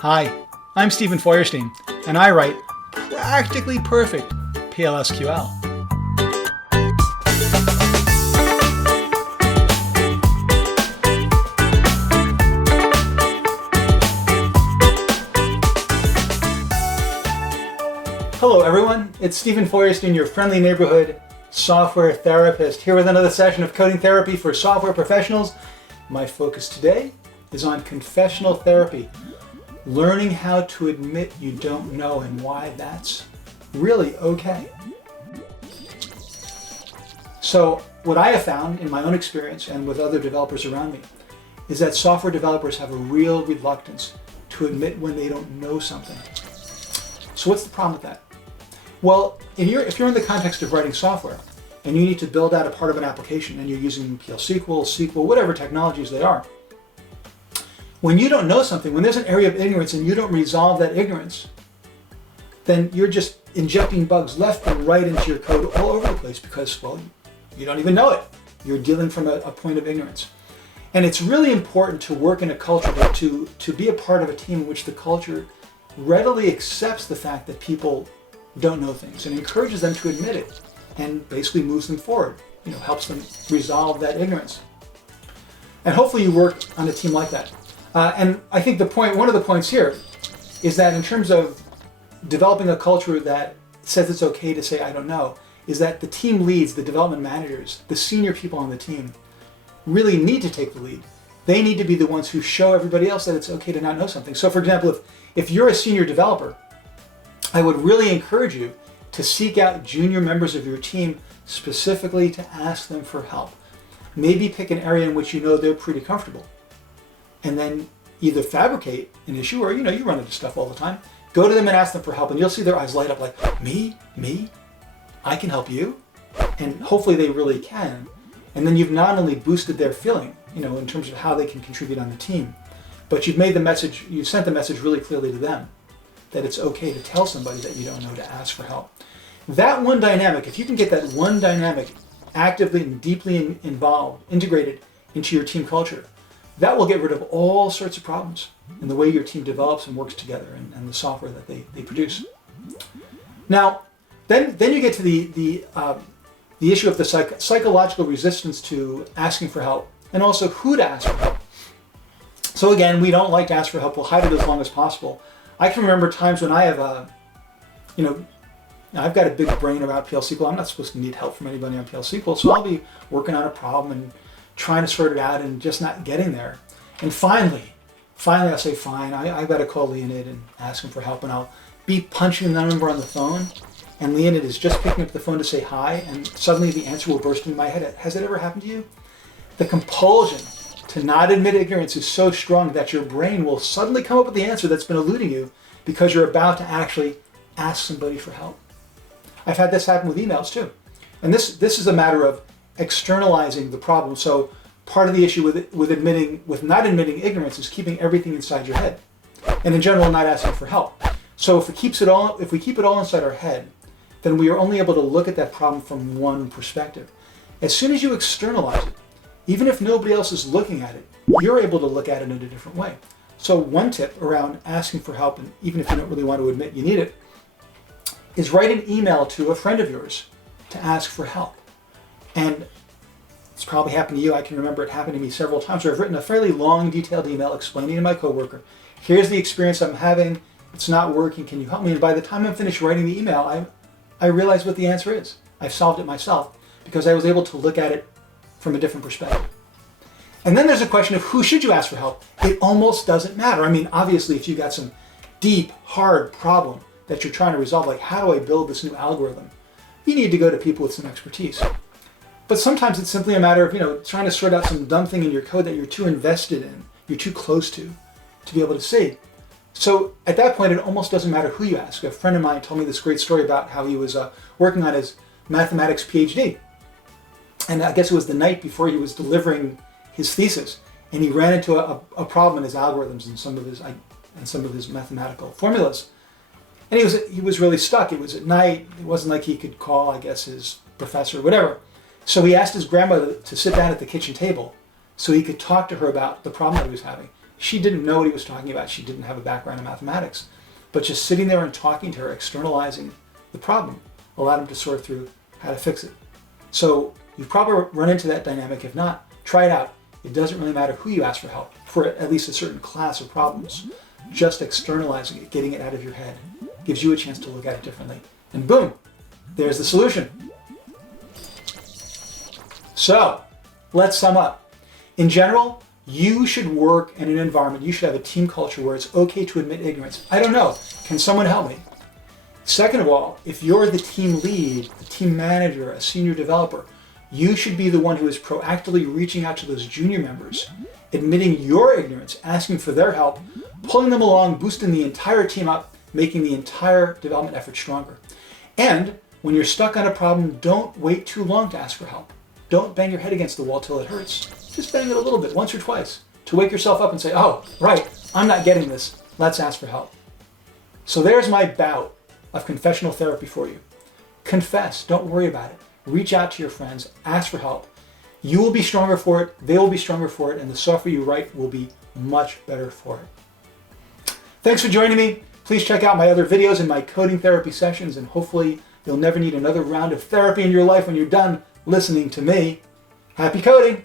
Hi, I'm Stephen Feuerstein, and I write practically perfect PLSQL. Hello everyone, it's Stephen Feuerstein, your friendly neighborhood software therapist, here with another session of coding therapy for software professionals. My focus today is on confessional therapy, learning how to admit you don't know and why that's really okay. So what I have found in my own experience and with other developers around me is that software developers have a real reluctance to admit when they don't know something. So what's the problem with that? Well, if you're in the context of writing software and you need to build out a part of an application and you're using PL/SQL, SQL, whatever technologies they are, when you don't know something, when there's an area of ignorance and you don't resolve that ignorance, then you're just injecting bugs left and right into your code all over the place because, well, you don't even know it. You're dealing from a point of ignorance. And it's really important to work in a culture, to be a part of a team in which the culture readily accepts the fact that people don't know things and encourages them to admit it and basically moves them forward, helps them resolve that ignorance. And hopefully you work on a team like that. And I think one of the points here is that in terms of developing a culture that says it's okay to say I don't know, is that the team leads, the development managers, the senior people on the team really need to take the lead. They need to be the ones who show everybody else that it's okay to not know something. So for example, if you're a senior developer, I would really encourage you to seek out junior members of your team specifically to ask them for help. Maybe pick an area in which you know they're pretty comfortable. And then either fabricate an issue or, you run into stuff all the time. Go to them and ask them for help and you'll see their eyes light up like, me? I can help you? And hopefully they really can. And then you've not only boosted their feeling, in terms of how they can contribute on the team, but you've sent the message really clearly to them that it's okay to tell somebody that you don't know to ask for help. That one dynamic, if you can get that one dynamic actively and deeply involved, integrated into your team culture, that will get rid of all sorts of problems in the way your team develops and works together and the software that they produce. Now, then you get to the issue of the psychological resistance to asking for help and also who to ask for help. So again, we don't like to ask for help. We'll hide it as long as possible. I can remember times when I have, I've got a big brain about PL/SQL. I'm not supposed to need help from anybody on PL/SQL, so I'll be working on a problem and trying to sort it out and just not getting there. And finally I'll say, fine, I've got to call Leonid and ask him for help, and I'll be punching the number on the phone, and Leonid is just picking up the phone to say hi, and suddenly the answer will burst into my head. Has it ever happened to you? The compulsion to not admit ignorance is so strong that your brain will suddenly come up with the answer that's been eluding you because you're about to actually ask somebody for help. I've had this happen with emails too. And this is a matter of externalizing the problem. So part of the issue with not admitting ignorance is keeping everything inside your head. And in general, not asking for help. So if we keep it all inside our head, then we are only able to look at that problem from one perspective. As soon as you externalize it, even if nobody else is looking at it, you're able to look at it in a different way. So one tip around asking for help, and even if you don't really want to admit you need it, is write an email to a friend of yours to ask for help. And it's probably happened to you. I can remember it happened to me several times where I've written a fairly long, detailed email explaining to my coworker, here's the experience I'm having, it's not working, can you help me? And by the time I'm finished writing the email, I realize what the answer is. I've solved it myself because I was able to look at it from a different perspective. And then there's a question of who should you ask for help? It almost doesn't matter. I mean, obviously, if you've got some deep, hard problem that you're trying to resolve, like how do I build this new algorithm? You need to go to people with some expertise. But sometimes it's simply a matter of, trying to sort out some dumb thing in your code that you're too invested in, you're too close to be able to see. So at that point, it almost doesn't matter who you ask. A friend of mine told me this great story about how he was working on his mathematics PhD. And I guess it was the night before he was delivering his thesis, and he ran into a problem in his algorithms and some of his mathematical formulas. And he was really stuck. It was at night. It wasn't like he could call, I guess, his professor or whatever. So he asked his grandmother to sit down at the kitchen table so he could talk to her about the problem that he was having. She didn't know what he was talking about. She didn't have a background in mathematics. But just sitting there and talking to her, externalizing the problem, allowed him to sort through how to fix it. So you've probably run into that dynamic. If not, try it out. It doesn't really matter who you ask for help for at least a certain class of problems. Just externalizing it, getting it out of your head, gives you a chance to look at it differently. And boom, there's the solution. So let's sum up. In general, you should work in an environment, you should have a team culture where it's okay to admit ignorance. I don't know, can someone help me? Second of all, if you're the team lead, the team manager, a senior developer, you should be the one who is proactively reaching out to those junior members, admitting your ignorance, asking for their help, pulling them along, boosting the entire team up, making the entire development effort stronger. And when you're stuck on a problem, don't wait too long to ask for help. Don't bang your head against the wall till it hurts. Just bang it a little bit, once or twice, to wake yourself up and say, oh, right, I'm not getting this. Let's ask for help. So there's my bout of confessional therapy for you. Confess, don't worry about it. Reach out to your friends, ask for help. You will be stronger for it, they will be stronger for it, and the software you write will be much better for it. Thanks for joining me. Please check out my other videos and my coding therapy sessions, and hopefully you'll never need another round of therapy in your life when you're done listening to me. Happy coding!